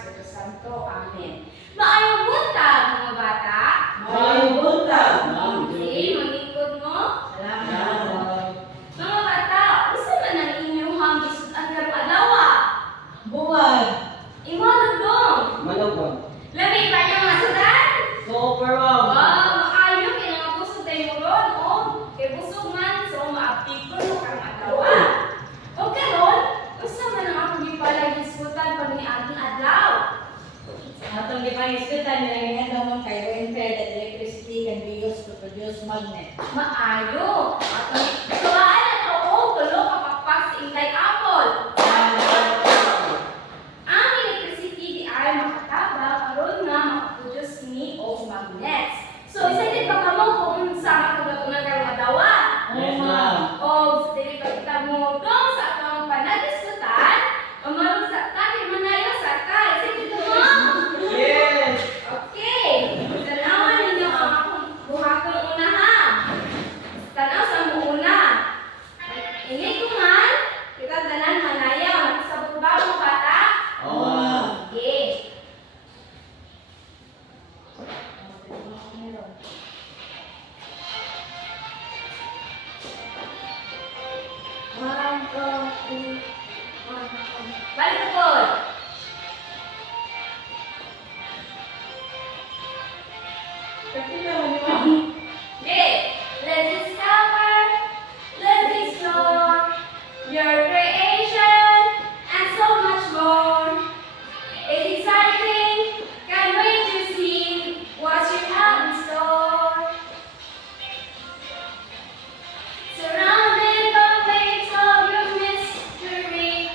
Espiritu Santo. Amen. Maayong buntag, mga bata. Maayong buntag, ma'am. Okay, mag-ikot mo. Salamat. Mga bata, usa man ang inyong hambis ang karong adlaw? Buwan. Imong dong. Malugwan. Labi pa niya mga sudan? Super, ma'am. Wow, maayo kay nga busog tayo mo ron, oh. Kay busog man, so maapig ko no karong adlaw. O karon, usa man ang akong gipalay diskutan pag ni ating adlaw. Atong gipangiskutan nila nga naman kay wind-fed at electricity can be used to produce magnet. Maayo. At tuwaan na to, oh, tulo ka pakpak sa intay apple. Ang electricity di ay makatabang aron nga makaproduce ni og magnets. So, excited pa kamo kung sa matugatunan karong adlaw? Yes, ma'am. O, dili pa kita mo dong sa atong panadiskutan, umarong sa tayo manayo sa kay. Excited ka mo? Yes. Okay. Tanawan ninyo ang akong buhatong una ha. Tanaw sa mo una. Ingay ko man, kita tanan manayaw. Nakasabot ba mo bata? Oo, ma'am. Okay. One, two, three, one, two. Balik ko. Kapila mo ni ma'am. Okay. Let's discover, let's explore your creation and so much more. It's exciting, can't wait to see what you have in store. Surrounded by waves of your mystery,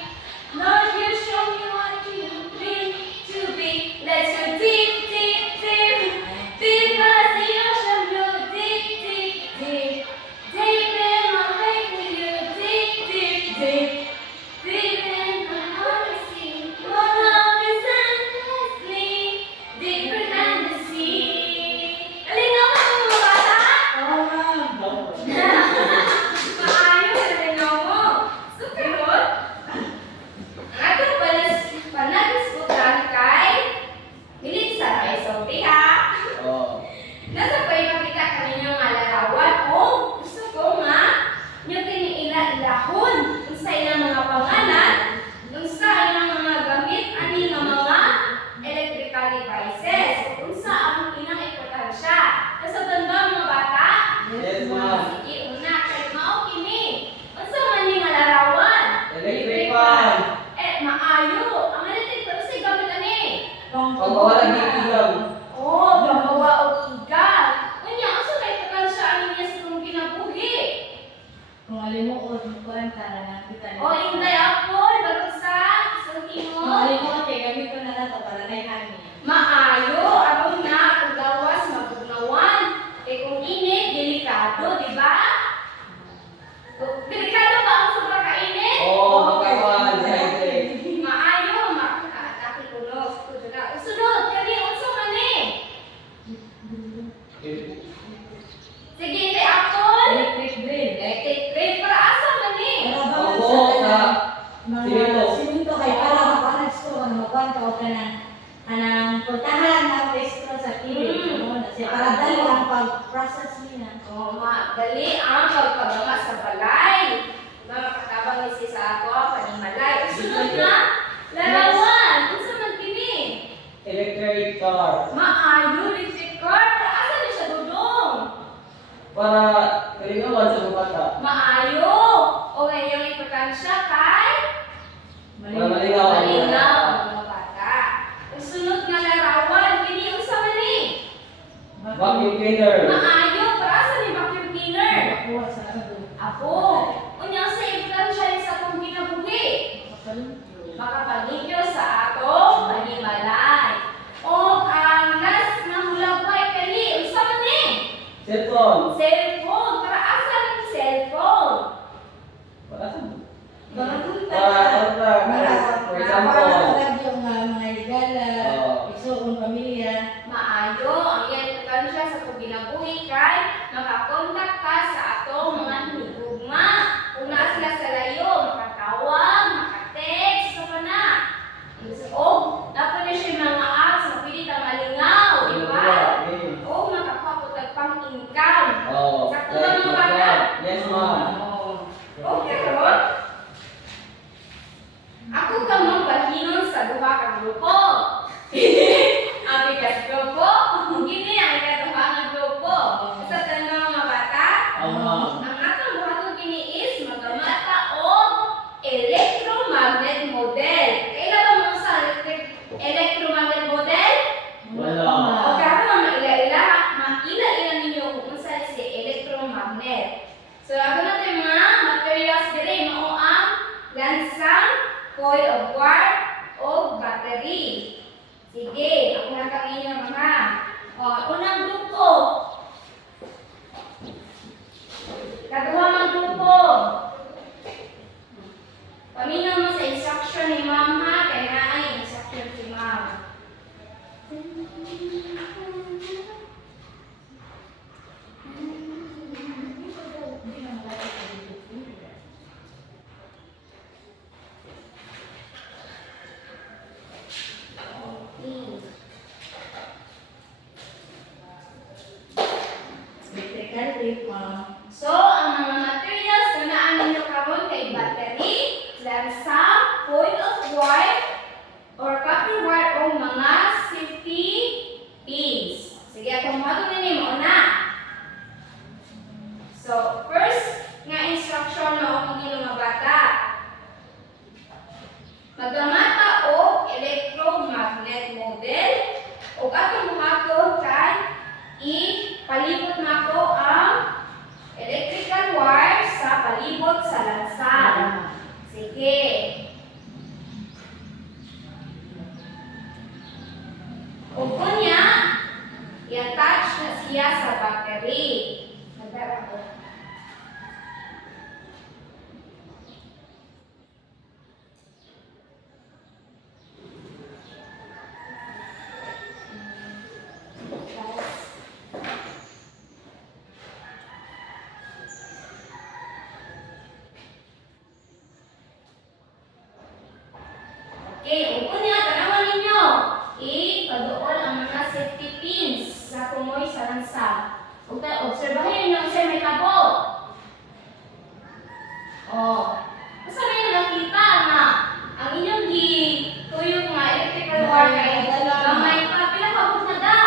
Lord, you show me what you mean to be. Let's go deep, deep, deep, deep as the ocean blue, deep, deep, deep, deep in my faith with you, deep, deep, deep, deep in my heart I see. Your love is endlessly deeper than the sea. Kalinaw mo mga bata? Oo, ma'am. Maayo sa linaw mo. So, karon, ang atong panadiskutan kay Hilig sa Rais of ha? Oo. Nasa pwede makita kaninyong nga larawan o gusto ko nga nyo kiniila-ilahon unsa ilang mga pangalan, unsa ilang mga gamit, ani nga mga electrical devices, unsa ang pinaka-importansya. Nasa tanda mga bata? Yes, ma'am. Sige, una, kay mao kini. Unsa man ni nga larawan? Electric fan. Maayo. Ang electric fan say gamit ani. Pagbawalan ng ilaw. Oh, pagbawa og igal. Unya, unsa may importansya ani niya sa imong kinabuhi? Kung alimuot mo kwenta na nakita niyo. O inday ako, barog sa sulti Kung mo. alimuot kay gamit ko na nato para na hangin. Maayo, aron na ang gawas mabugnawan. Eh kung init, delikado, di ba? Delikado ba ang sobra kainit? Oo, magkakadehydrate. Maayo, makakaatake ko no. Sunod, kani unsa man ni? Sige, ite apple. Electric drill. Electric grill para asa man ni? Para ba Oo, sa sa mga simento. simento kay para mapanag ko ang makwanta o kanang portahan ang resto sa kilid. Ano na siya para dali ang pag-process niya. Oh, dali ang pagpagama sa balay. Diba, makatabang ni sa ako, panimalay. Sunod na, larawan. Unsa man kini? Electric car. Maayo, electric car. Para asa ni siya dudong? Para kalinawan sa mga bata. Maayo. O ngayong importansya kay? Para malinaw. Malinaw ang mga bata. Ang sunod nga larawan, kini unsa man ni? Vacuum cleaner. Maayo, para asa ni vacuum cleaner? Kuha sa ado. Ako. Unya sa importansya ni sa akong kinabuhi. Makapalimpyo sa atong panimalay. O ang last na hulagway kani, unsa man ni? Cellphone. Cellphone. Para asa ni cellphone? Para sa Para for example. yung mga higala, Oo. isuong pamilya. Maayo, ang iyang importansya sa akong kinabuhi Sige, ako na kang inyong mga. O, unang grupo. Kaduha ang grupo. Paminaw mo sa instruction ni ma'am ha, kaya na ay instruction si ma'am. Electrical tape, ma'am. So, ang mga materials na naan ninyo karon kay battery, lansa, coil of wire, or copper wire o mga safety pins. Sige, atong matong nini mo na. So, first nga instruction na akong inyo mga bata. Magdamata o electromagnet model o atong buhaton kay ipalibot nako ang electrical wire sa palibot sa lansa. Sige. O kunya, i-attach na siya sa battery. Nagdara ko. Okay, upo niya, tanawan ninyo. Ipadoon ang mga safety pins sa tumoy sa lansa. Obserbahin ninyo kung may kabo. Oh, basta may nakita nga ang inyong tuyong nga electrical wire kay gamay pa. Pila kabog na da?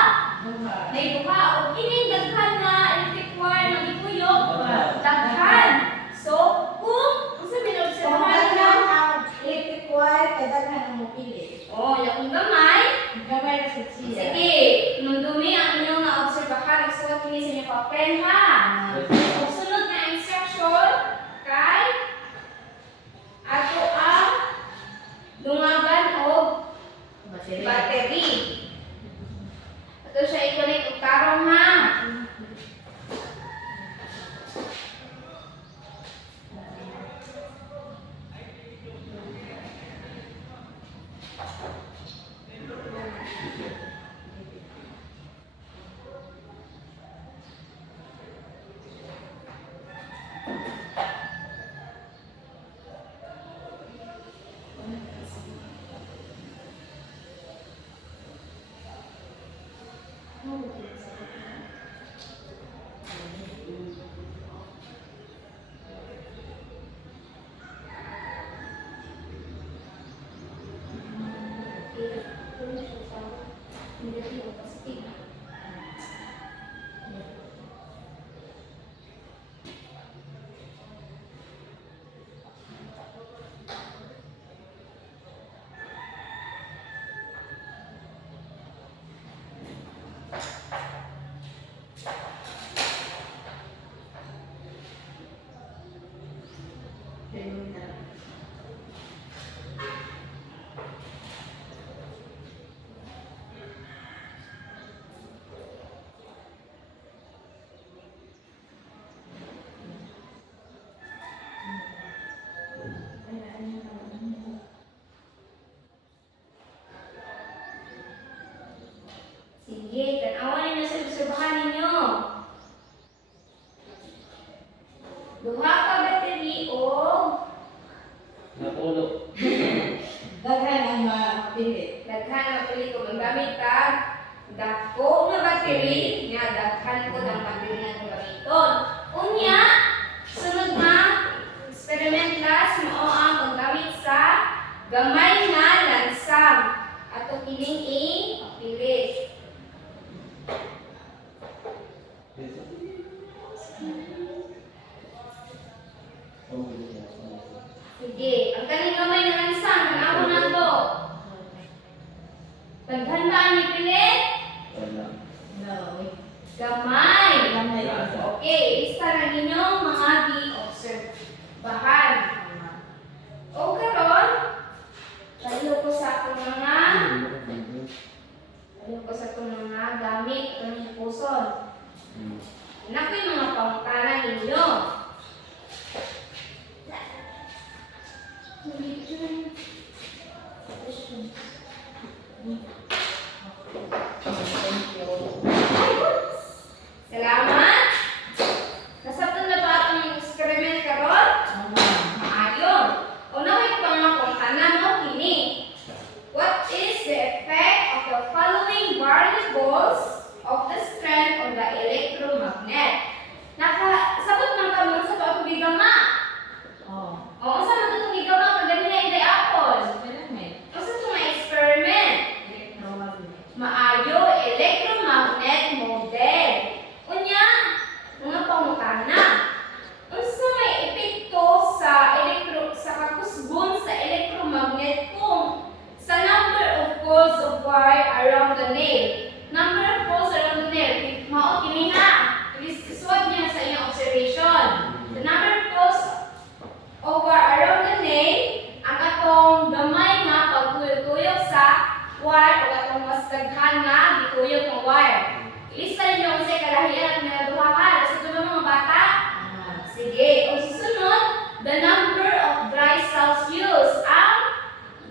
May duha. O kining daghan nga electric wire na gituyok. Daghan. So, kung sabi na obserbahan ninyo, Electric wire, kaya daghan ang mupili. oh, yung gamay. Gamay na sa siya. Sige, nung dumi ang inyong na-obserbahan, nagsuot kini sa inyong papel ha. Kung sunod na instruction, kay ato ang lungaban o battery. Ato siya i-connect og tarong ha. Sige, tanawan ninyo sa obserbahan ninyo. Duha ka battery o Napulo. Daghan ang mapili. daghan na pili ko magamit ka dako nga battery nga daghan ko ng battery nga gamiton. Unya, sunod na experiment last mao ang paggamit sa gamay nga lansang ato kining i-pilit. Sige, ang kaning gamay na lansang tanaw na to. Paghandaan ni pilit, Wala. No. gamay. Gamay. Okay, isa na ninyong mga di-obserbahan. O karon, tayo ko sa akong mga Ayun ko sa itong mga gamit, itong puson. Hmm. Naku yung mga pangutanan ninyo. Thank you. Salamat! Nasabtan na ba itong experiment karon? Maayon. Unawin ko mga pangutanan mo kini. What is the effect of the following variables of the strength on the electromagnet? Nakasabot man ka mo sa ito gigama. Oh. O, saan mo ito gigama? Kagani na hindi apple. Experiment. O, sa ito nga experiment? Electromagnet. Maayo, electromagnet model. Unya, mga pangutana. Unsa may epekto sa kakusgon sa electromagnet kung sa number of poles of wire around the nail. Number of poles around the nail. Mao kini ha. Isuwag niya sa inyong observation. The number of poles of wire around the nail, ang atong gamay nga pagtuyok-tuyok sa wire o atong mas daghan nga gituyok ng wire. Ilista ninyo kung sa'y kalahiyan at minaduhahan. Sa ito ba mga bata? Sige. O susunod, the number of dry cells used. Ang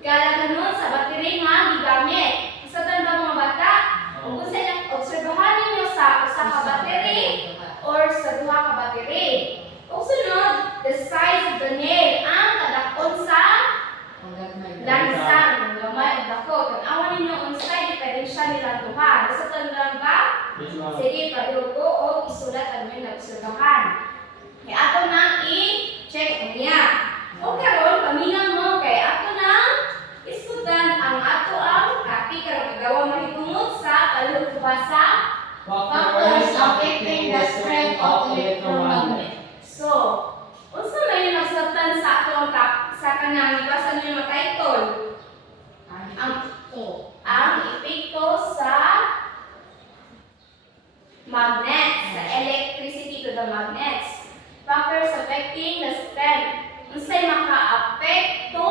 kalaganon sa battery nga gigamit. Sa ito ba mga bata? Kung sa'y obserbahan ninyo sa usa ka battery or sa duha ka battery. O sunod, the size of the nail. Ang kadakon sa lansang. Ang gamay ang dako. Tanawan ninyo unsay diferensya nila duha. Sa tandaan ba? Yes, ma'am. Sige, padugo o isulat ang mga obserbahan. Kaya ato nang i-check niya. O karon paminang mo kay ato nang isudan ang ato ang copy karon kagawa mahitungod sa palubasa Factors affecting the strength of electromagnet. So, unsa may nasabtan sa ato sa kanang ibasa niyo mga title? Ang epekto sa magnets, sa electricity to the magnets. Factors affecting the strength. Unsay maka-apekto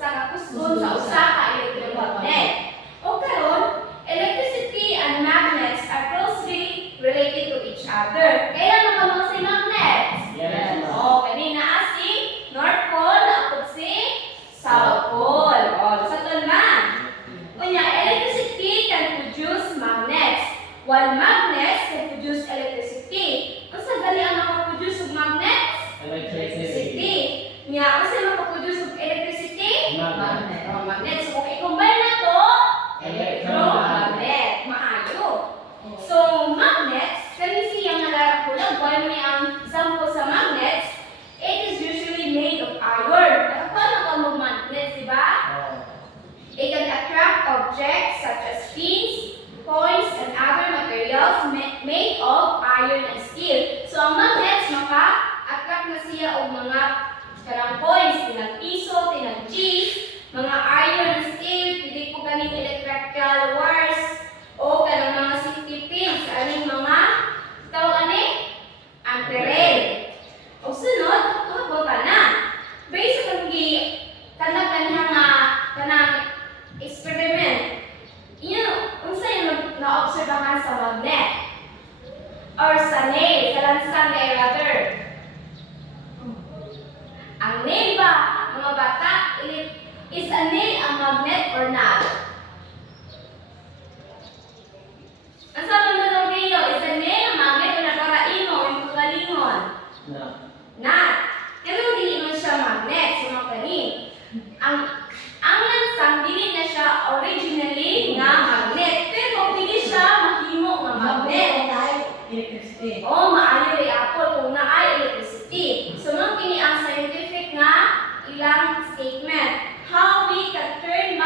sa kakusgon sa usa ka electromagnet. O karon, electricity and magnets are closely related to each other. Kailan naman si magnets? Yes, ma'am. O, kanina si North Pole, apod si South Pole. O, sa man. Unya, electricity can produce magnets, while magnets can produce electricity. Unsa gali ang makaproduce og magnets? Electricity. Nya, unsa makaproduce og electricity? Magnet. Magnet. So, kung i-combine na to, Electromagnet. Maayo. So, magnets, kani siyang nalarakulag, why mo ang example sa magnets, it is usually made of iron. Nakakala ka mo magnets, di ba? Oh. It can attract objects such as pins, coins, and other materials made of iron and steel. So, ang magnets, maka-attract na siya og mga karang coins, tinag piso, tinag cheese, mga iron and steel, pwede po kaning electrical wires, o kanang mga safety pins, aning mga tawag ani ampere. O sunod, tuwa ka na. Based sa kanang kanang experiment, unsa yung na-obserbahan sa magnet or sa nail, sa lansang kay rather. Ang nail ba, mga bata, is a nail a magnet or not? Ang sabi mo daw kayo, is a nail a magnet o nakaraimo yung kagalingon? No. Not. Kaya dili man siya magnet, so mga kani. Ang lansang dili na siya originally nga magnet, pero dili siya mahimo nga magnet. Electricity. O maayo ri apple kung naay electricity. So mga kini ang scientific nga ilang statement. How we can turn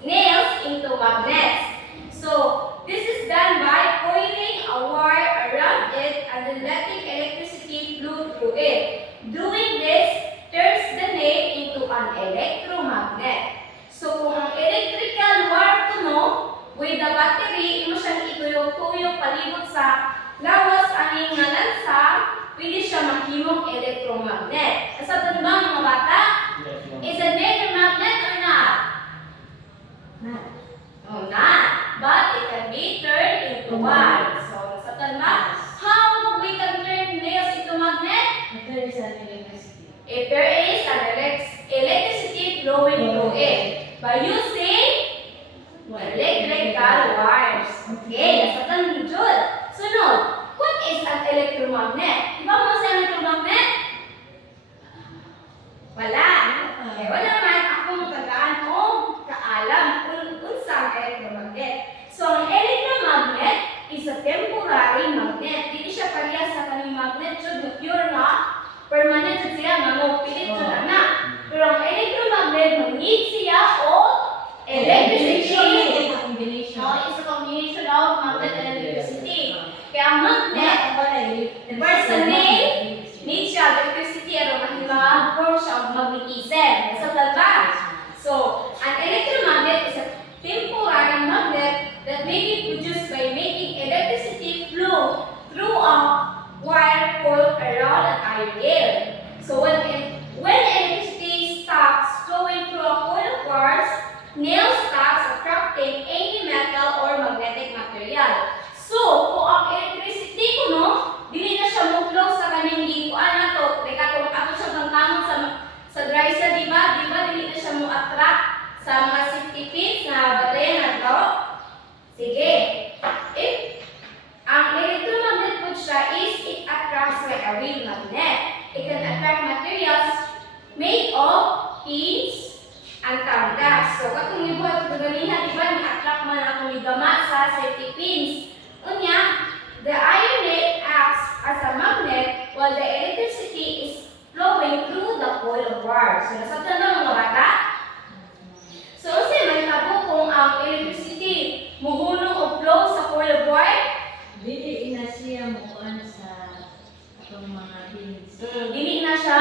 nails into magnets. So this is done by coiling a wire around it and then letting electricity flow through it. Doing this turns the nail into an electromagnet. So kung ang electrical wire kuno with the battery, imo siyang ituyok-tuyok palibot sa lawas aning nga lansang, pwede siya mahimong electromagnet. Nasabtan ba mga bata? Yes, ma'am. Is a nail a magnet or not? Not. Oh, not. But be turned into one. So, sa tanma, how we can turn nails into magnet? If there is an electricity. If there is an electricity flowing through it by using electrical wires. Okay, nasa tanong Jud. Sunod, what is an electromagnet? Di ba mo sa electromagnet? Wala. Okay, wala man akong tagaan o kaalam kung unsang electromagnet. So, ang electromagnet is a temporary magnet. Hindi siya parehas sa kaning magnet Jud na pure nga permanent jud siya nga mo pilit jud ana. Pero ang electromagnet mag-need siya o electricity. Combination. No, it's a combination of magnet and electricity. Kaya ang magnet, first sa name, need siya electricity at ma-form siya ang magnetism. Sa talba. So, an electromagnet is a temporary magnet that may be produced by making electricity flow through a wire coiled around an iron nail. So, when electricity stops flowing through a coil of wires, nail stops attracting any metal or magnetic material. So, kung ang electricity ko no, dili na siya mo-flow sa kaning likuan nato. Teka, kung ato siya bangkamon sa dry sa di ba dili na siya mo-attract sa mga safety pins na batayan nato. Sige. If ang electromagnet po siya is it attracts like a real magnet. It can attract materials made of pins ang tangkas. So, katong ibuhat ko ganihan, di ba, ni-attract man ako ni gama sa safety pins. Unya, the iron nail acts as a magnet while the electricity is flowing through the coil of wire. So, nasabtan na mga bata? So, kasi may tabo kung ang electricity muhunong o flow sa coil of wire, Dili na siya mukuan sa atong mga beans. dili na siya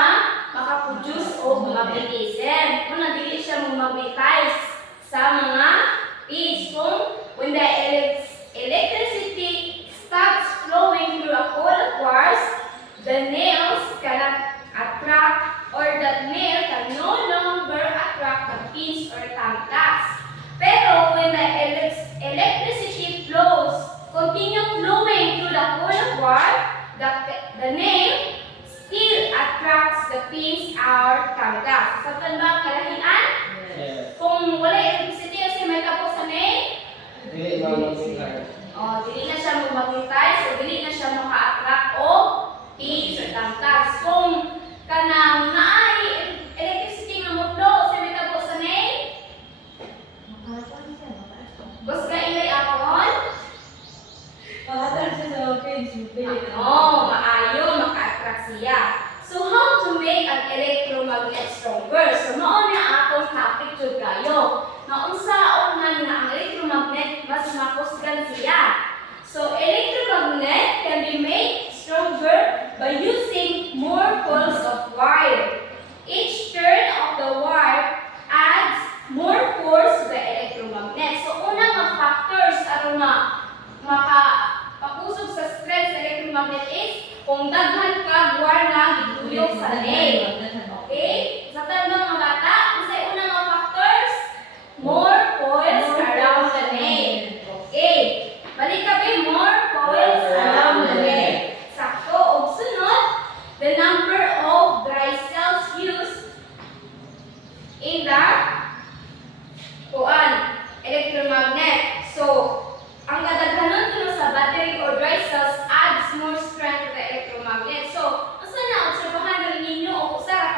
makaproduce o magnetism. Kung dili siya magnetize sa mga pins. Kung when the electricity stops flowing through a coil of wires, the nails cannot attract or that nail can no longer attract the pins or tangkas. Pero when the electricity continue flowing through the coil of wire, the nail still attracts the pins or tangkas. Sa ba kalahian? Yes. Kung wala electricity kasi may tapos sa nail, Dili mag-sigar. dili na siya mag-magnetize o dili na siya maka-attract o pins or tangkas. Kung kanang naay electricity nga mo flow sa may tapos sa nail, Makakuan siya, makakuan. bus ka ilay akon, Pakatan siya sa beans, pili ka. maayo, maka-attract siya. So, how to make an electromagnet stronger? So, mao na atong topic jud kayo. Naunsaon man nga ang electromagnet mas makusgan siya. So, electromagnet can be made stronger by using more coils of wire. Each turn of the wire adds more force to the electromagnet. So, unang mga factors aron nga makapakusog sa strength sa electromagnet is kung daghan ka wire nga giduyok sa nail. Okay? Sa tanong mga bata, unsay unang mga factors? More coils around the nail. Okay. Balik ka ba more coils around the nail. Sakto. Og sunod, the number of dry cells used in the electromagnet. So, ang kadaghanon kuno sa battery or dry cells adds more strength to the electromagnet. So, asa na obserbahan ninyo o usa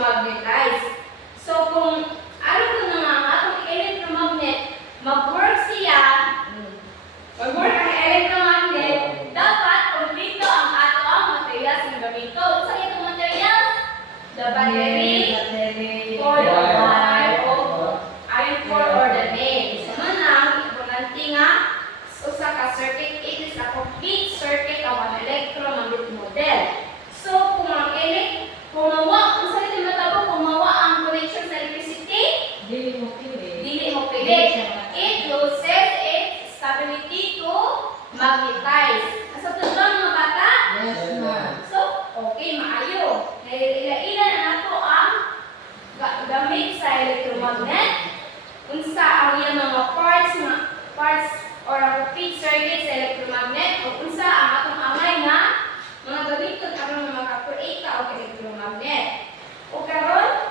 electromagnetize. So kung ano ko na nga ang atong electromagnet, mag-work siya, mag-work ang electromagnet, dapat kumpleto ang ato ang materials na gamito. Sa itong materials, the battery, for the wire, iron core or the nail. Sa manang, importante nga, usa ka circuit, it is a complete circuit of an electromagnet model. So, kung mawa ang connection sa electricity, dili mo pilit. It loses its stability to magnetize. Asa to ba mga bata? Yes, ma'am. So, okay, maayo. Ila-ila na nato ang gamit sa electromagnet. Unsa ang iyang mga parts or ang complete circuit sa electromagnet o unsa ang atong angay nga mga gamiton aron maka-create ka og electromagnet. O karon,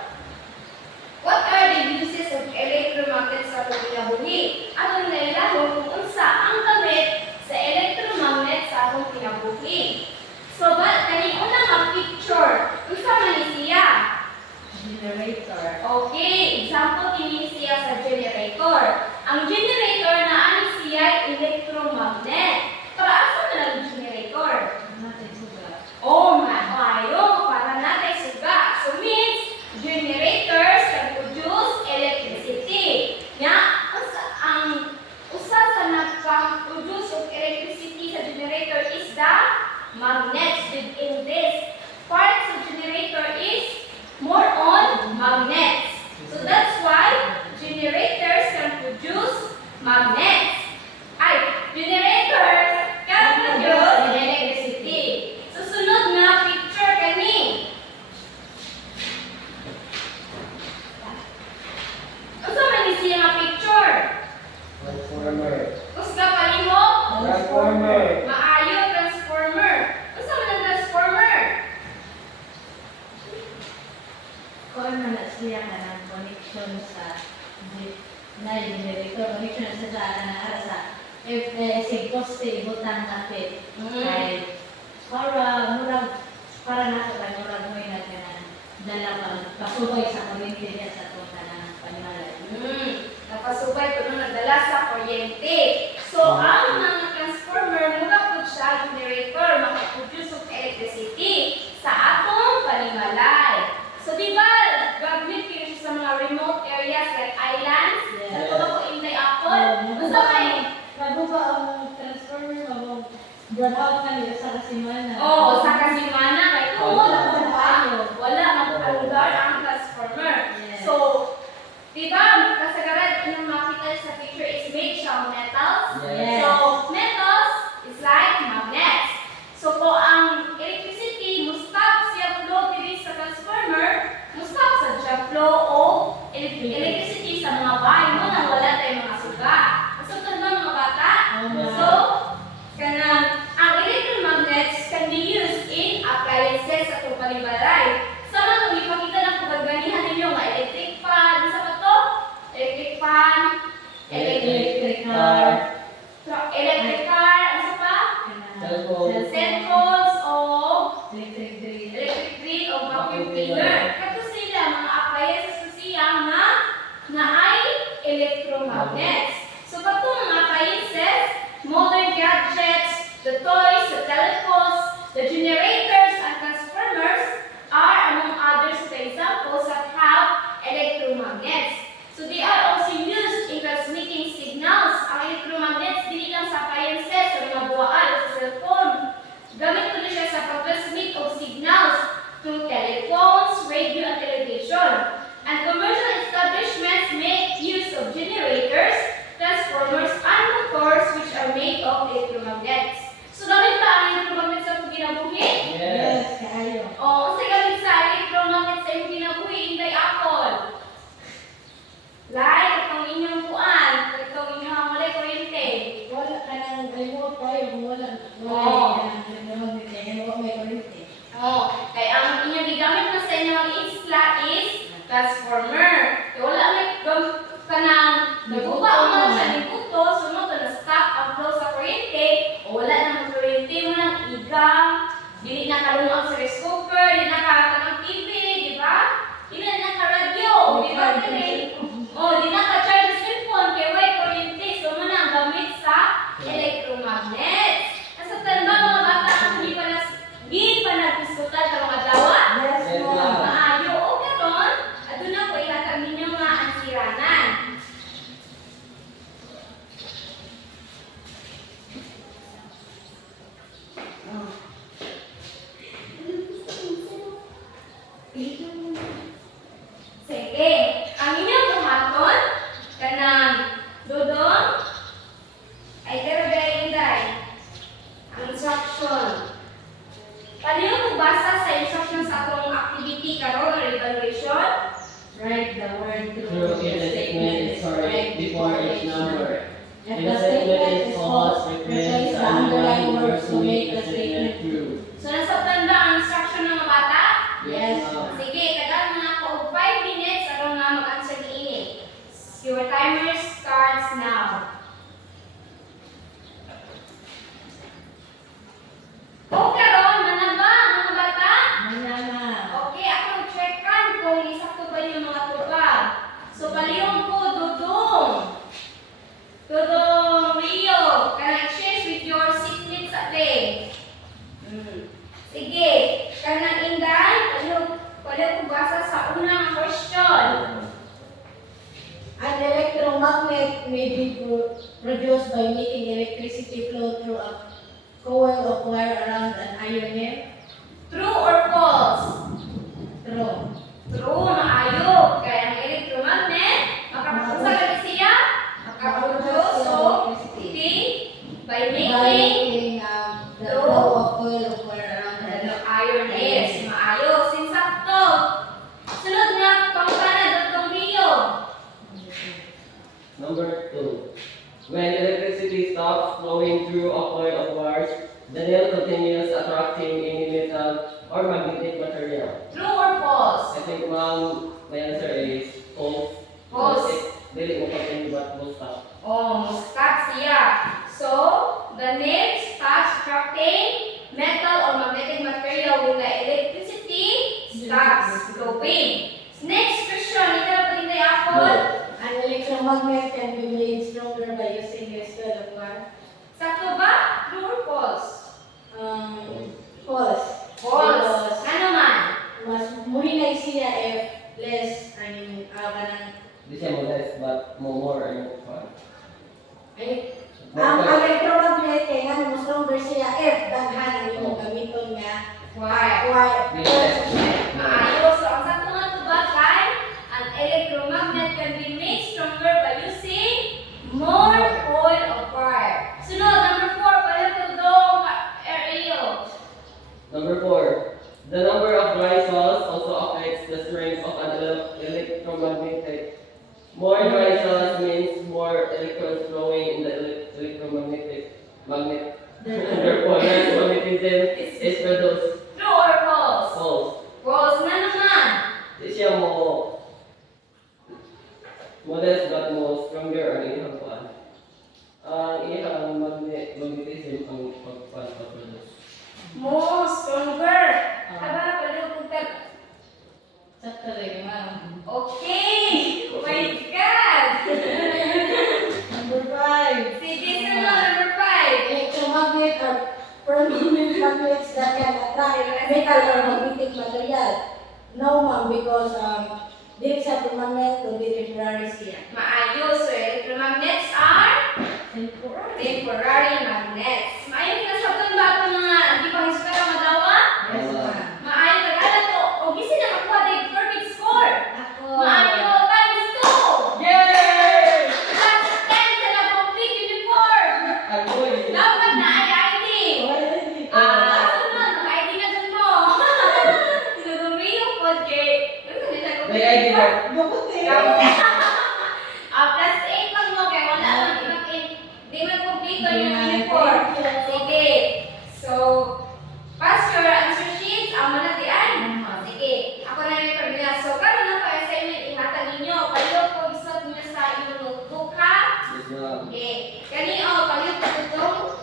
what are the uses of electromagnet sa kinabuhi? Atong nailahon kung unsa ang gamit sa electromagnet sa atong kinabuhi. So, kani una mag-picture. Unsa man ni siya? Generator. Okay, example kini siya sa generator. Ang generator na ani siya electromagnet. Para asa man ang generator? Natin suga. Oh, maayo para natay suga. So means generators can produce electricity. Ya, usa sa nagpa-produce of electricity sa generator is the magnets. Within this part sa generator is more on magnets. So that's why generators can produce magnets. Generators can produce electricity. Susunod nga picture kani. Unsa man ni siya nga picture? Transformer. Usga palihog? Transformer. Maayo transformer. Unsa man ang transformer? Kung ano na siya ka ng connection sa generator, connection sa ara sa if poste ibutang natin kay para nato kay murag mo na dala pasubay sa kuryente niya sa itong kanang panimalay. Napasubay ko nung nagdala sa kuryente. So, ang mga transformer, mura po siya generator, makaproduce of electricity sa atong panimalay. So, di ba, gamit kayo siya sa mga remote areas like islands? Yes. Sa tulo ko Inday Apple? Basta may, Maguba ang transformer mo, burn out na nila sa kasimana. oh, sa Kasimana, kay kung Wala wala pa wala mag-aludar ang transformer. Yes. So, di ba, kasagaran, yung makita sa picture is made siya of metals. Yes. So, metals is like magnets. So, kung ang electricity mo stop siya flow diri sa transformer, mo stop sa siya flow o electricity sa mga bahay mo nang wala tayong mga suga. So, ito na mga bata. So, ang electromagnets can be used in appliances sa itong panimalay. Sama itong ipakita ng pagganihan ninyo nga electric fan. Sa ba ito? Electric fan, Electric car. electric car, ano pa? Cellphone. Cellphones o Electric drill. electric drill o vacuum cleaner. Kato sila mga appliances ko siya na ay electromagnets. So katong mga appliances, modern gadgets, the toys, the telephones, the generators, and transformers are among others the examples that have electromagnets. So they are also used in transmitting signals. Ang electromagnets dili lang sa appliances, sa mga buwaan, sa cellphone. Gamit ko na siya sa pag-transmit of signals through telephones, radio, and television. And commercial establishments make use of generators, transformers, and motors which are made of electromagnets. So, gamit ba ang electromagnets sa itong kinabuhi? Yes. Kaayo. O, kasi gamit sa electromagnets sa itong kinabuhi, Inday Apple. Like, itong inyong buwan, itong inyong walay kuryente. Wala ka ng remote tayo kung wala. Oo. Wala may kuryente. Kaya ang inyong gigamit na sa inyong isla is transformer. Kaya wala may kanang naguba o man siya ni puto, sunod na stop ang flow sa kuryente, o wala nang kuryente mo nang igang, dili na kalungag sa rice cooker, dili na kalatang ng TV, di ba? Write the word True if the statement is correct before each number. If the statement is false, replace the underlined words to make the statement true. So, nasabtan ba ang instruction ng mga bata? Yes. Sige, kadang mo na ako 5 minutes aron nga mag-answer niini. Your timer starts now. Okay, Ron, manaba, mga bata? Manama. Okay, ako checkan kung isakto ba yung mga tubag. So, palihong ko, Dudong. Dudong, Rio, can I exchange with your seatmates at day? Sige, kanang Inday, palihong ko basa sa unang question. An electromagnet may be produced by making electricity flow through a coil of wire around an iron nail. True or false? True. True, maayo. Kaya ang electromagnet, makapakusa ka siya, makaproduce of electricity by By making making the flow of coil of wire around an iron nails. Maayo, sinsakto. Sunod na, pangkana, Dr. Rio. Number 2. When electricity stops flowing through a coil of wires, the nail continues attracting any metal or magnetic material. True or false? I think, ma'am, my answer is false. False. Dili mo continue but will stop. Oh, stop siya. So, the nail starts attracting metal or magnetic material when the electricity stops flowing. Next question, ito na po din tayo ako. An electromagnet can be made stronger by using a coil of wire. Sakto ba? True or false? False. False. Ano man? Mas muhinay siya if less kanang Di siya mo less but more and fun. ay ang electromagnet kay nga mas stronger siya if daghan ang imong gamiton nga Why? wire. Maayo. So, ang sakto nga ito ba kay an electromagnet can be made stronger by using more coil of wire. Sunod, number 4, pala ko dong area. Number 4. The number of dry cells also affects the strength of an electromagnetic. More dry cells means more electrons flowing in the electromagnetic magnet. Therefore, less magnetism is produced. True or false? False. False na naman. Di siya mo modest but mo stronger ang iyang kuan. Ang iyang magnetism ang pagpapaproduce. More stronger. Aba, pala ko tag. Sakto rin ma'am. Okay. Oh my God. Number 5. Sige, sunod, number 5. Electromagnet are permanent magnets that can attract metal or magnetic material. No ma'am, because dili sa permanent kundi temporary siya. Maayos. So, electromagnets are Temporary. temporary magnets. Maayo kinasabtan ba ito mga di pa hispa ka madawa? Yes ma'am. Maayo tagala to. O gisi na makuha tayo perfect score. Ako. Maayo times 2. Yay! Plus 10 sa na-complete uniform. Ako Dapat na ay ID. Sunod, mag-ID na dyan mo. Sinudumi yung podcast. Ano ka nila kung may ID na. Bukuti. Plus 8 lang mo kaya wala man di man complete yung uniform. Sige. So, pass your answer sheets. Ang manatian. Sige. Ako na yung pagbilang. So, karoon na pa assignment ihatag ninyo. Payo ko isot nyo sa inyong notebook ha. Yes, ma'am. Okay. Kani payo ko itong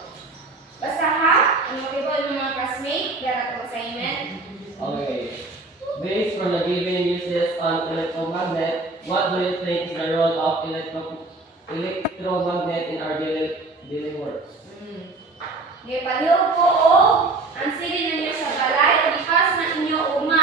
basta ha. Ang makibol ng mga classmate. Dara ko assignment. Okay. Based from the given uses on electromagnet, what do you think is the role of electromagnet in our daily work? Okay, palihog ko o ang silin ninyo sa balay o ipas na inyo ugma.